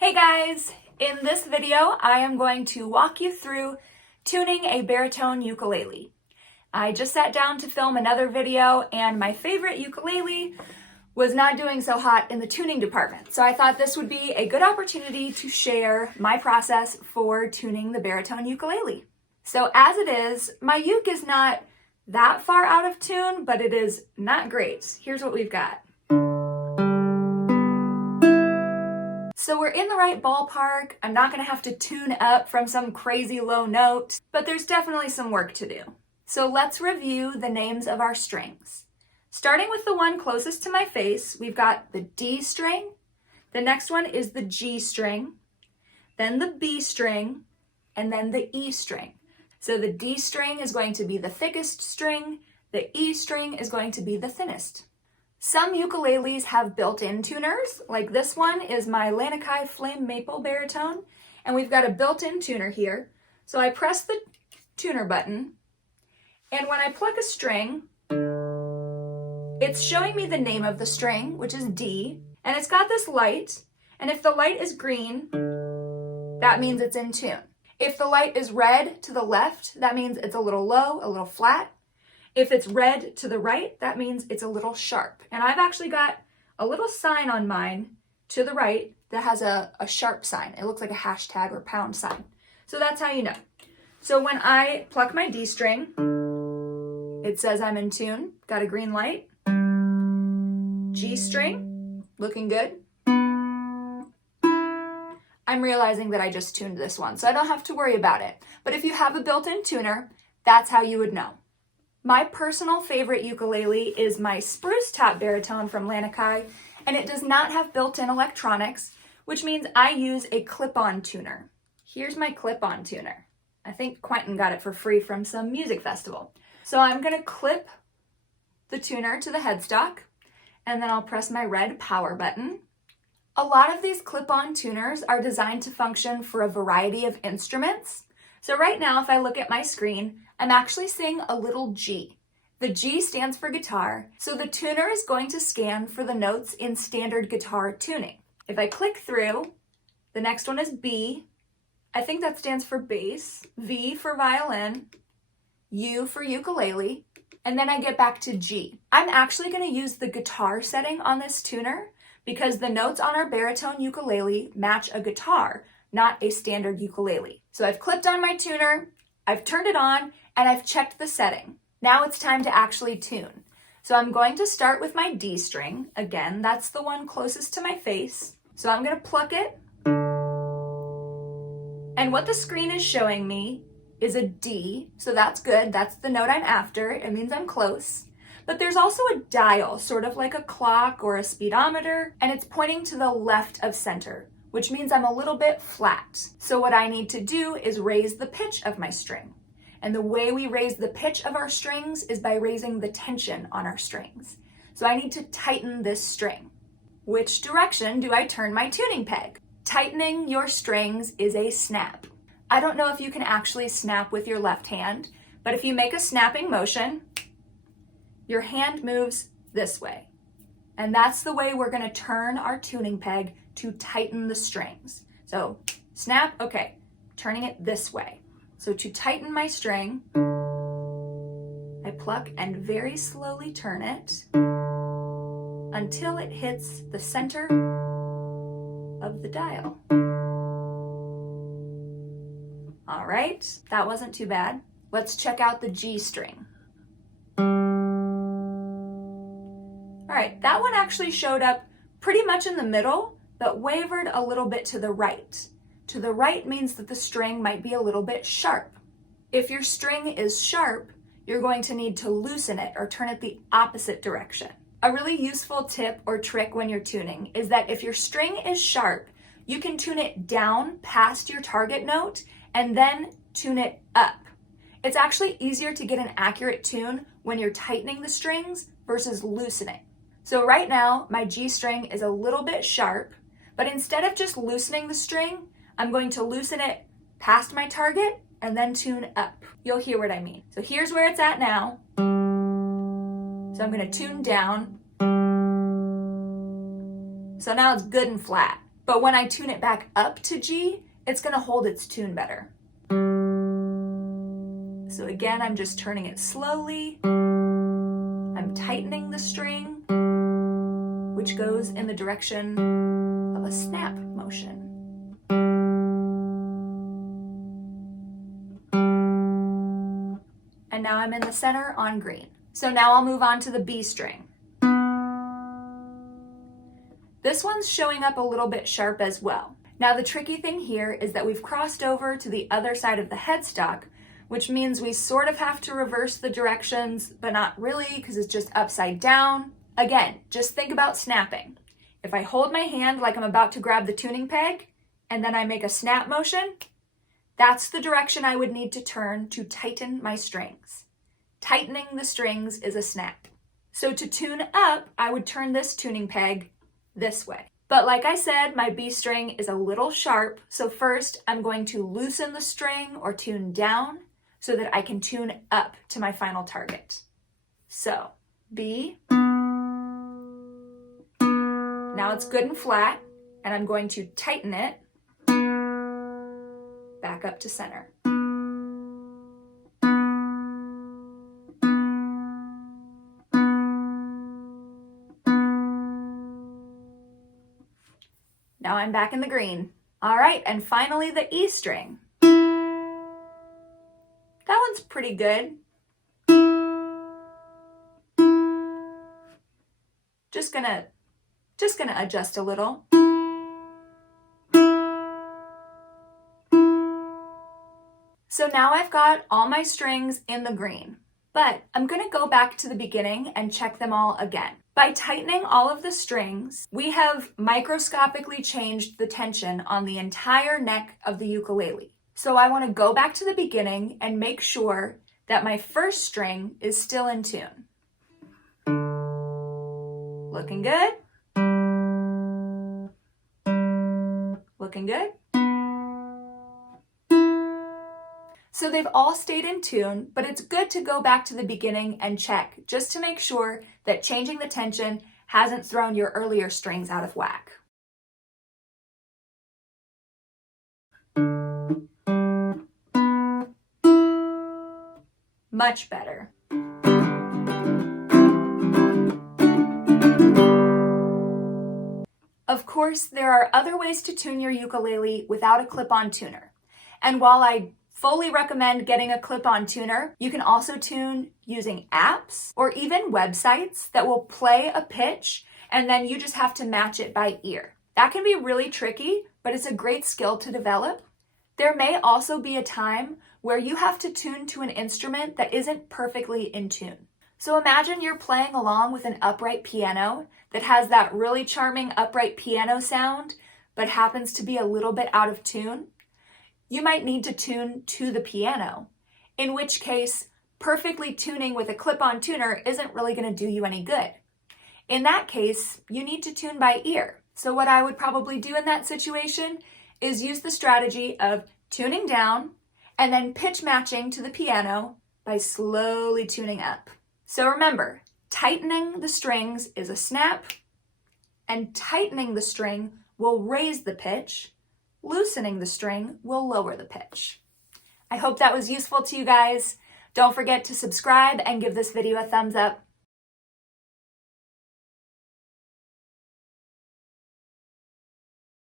Hey guys! In this video, I am going to walk you through tuning a baritone ukulele. I just sat down to film another video and my favorite ukulele was not doing so hot in the tuning department. So I thought this would be a good opportunity to share my process for tuning the baritone ukulele. So as it is, my uke is not that far out of tune, but it is not great. Here's what we've got. So we're in the right ballpark. I'm not gonna have to tune up from some crazy low note, but there's definitely some work to do. So let's review the names of our strings. Starting with the one closest to my face, we've got the D string. The next one is the G string, then the B string, and then the E string. So the D string is going to be the thickest string, the E string is going to be the thinnest. Some ukuleles have built-in tuners, like this one is my Lanikai Flame Maple Baritone, and we've got a built-in tuner here. So I press the tuner button, and when I pluck a string, it's showing me the name of the string, which is D, and it's got this light, and if the light is green, that means it's in tune. If the light is red to the left, that means it's a little low, a little flat. If it's red to the right, that means it's a little sharp. And I've actually got a little sign on mine to the right that has a sharp sign. It looks like a hashtag or pound sign. So that's how you know. So when I pluck my D string, it says I'm in tune, got a green light. G string, looking good. I'm realizing that I just tuned this one, so I don't have to worry about it. But if you have a built-in tuner, that's how you would know. My personal favorite ukulele is my spruce top baritone from Lanikai, and it does not have built-in electronics, which means I use a clip-on tuner. Here's my clip-on tuner. I think Quentin got it for free from some music festival. So I'm gonna clip the tuner to the headstock, and then I'll press my red power button. A lot of these clip-on tuners are designed to function for a variety of instruments. So right now, if I look at my screen, I'm actually seeing a little G. The G stands for guitar, so the tuner is going to scan for the notes in standard guitar tuning. If I click through, the next one is B. I think that stands for bass, V for violin, U for ukulele, and then I get back to G. I'm actually going to use the guitar setting on this tuner because the notes on our baritone ukulele match a guitar, not a standard ukulele. So I've clipped on my tuner, I've turned it on, and I've checked the setting. Now it's time to actually tune. So I'm going to start with my D string. Again, that's the one closest to my face. So I'm gonna pluck it. And what the screen is showing me is a D, so that's good. That's the note I'm after. It means I'm close. But there's also a dial, sort of like a clock or a speedometer, and it's pointing to the left of center, which means I'm a little bit flat. So what I need to do is raise the pitch of my string. And the way we raise the pitch of our strings is by raising the tension on our strings. So I need to tighten this string. Which direction do I turn my tuning peg? Tightening your strings is a snap. I don't know if you can actually snap with your left hand, but if you make a snapping motion, your hand moves this way. And that's the way we're gonna turn our tuning peg to tighten the strings. So snap, okay, turning it this way. So to tighten my string, I pluck and very slowly turn it until it hits the center of the dial. All right, that wasn't too bad. Let's check out the G string. All right, that one actually showed up pretty much in the middle, but wavered a little bit to the right. To the right means that the string might be a little bit sharp. If your string is sharp, you're going to need to loosen it or turn it the opposite direction. A really useful tip or trick when you're tuning is that if your string is sharp, you can tune it down past your target note and then tune it up. It's actually easier to get an accurate tune when you're tightening the strings versus loosening. So right now, my G string is a little bit sharp, but instead of just loosening the string, I'm going to loosen it past my target and then tune up. You'll hear what I mean. So here's where it's at now. So I'm gonna tune down. So now it's good and flat. But when I tune it back up to G, it's going to hold its tune better. So again, I'm just turning it slowly. I'm tightening the string, which goes in the direction of a snap motion. And now I'm in the center on green. So now I'll move on to the B string. This one's showing up a little bit sharp as well. Now the tricky thing here is that we've crossed over to the other side of the headstock, which means we sort of have to reverse the directions, but not really because it's just upside down. Again, just think about snapping. If I hold my hand like I'm about to grab the tuning peg, and then I make a snap motion, that's the direction I would need to turn to tighten my strings. Tightening the strings is a snap. So to tune up, I would turn this tuning peg this way. But like I said, my B string is a little sharp, so first I'm going to loosen the string or tune down so that I can tune up to my final target. So, B. Now it's good and flat, and I'm going to tighten it back up to center. Now I'm back in the green. All right, and finally the E string. That one's pretty good. Just gonna adjust a little. So now I've got all my strings in the green, but I'm gonna go back to the beginning and check them all again. By tightening all of the strings, we have microscopically changed the tension on the entire neck of the ukulele. So I want to go back to the beginning and make sure that my first string is still in tune. Looking good? Looking good? So they've all stayed in tune, but it's good to go back to the beginning and check just to make sure that changing the tension hasn't thrown your earlier strings out of whack. Much better. Of course, there are other ways to tune your ukulele without a clip-on tuner. And while I fully recommend getting a clip-on tuner, you can also tune using apps or even websites that will play a pitch and then you just have to match it by ear. That can be really tricky, but it's a great skill to develop. There may also be a time where you have to tune to an instrument that isn't perfectly in tune. So imagine you're playing along with an upright piano that has that really charming upright piano sound, but happens to be a little bit out of tune. You might need to tune to the piano, in which case perfectly tuning with a clip-on tuner isn't really going to do you any good. In that case, you need to tune by ear. So what I would probably do in that situation is use the strategy of tuning down and then pitch matching to the piano by slowly tuning up. So remember, tightening the strings is a snap, and tightening the string will raise the pitch. Loosening the string will lower the pitch. I hope that was useful to you guys. Don't forget to subscribe and give this video a thumbs up.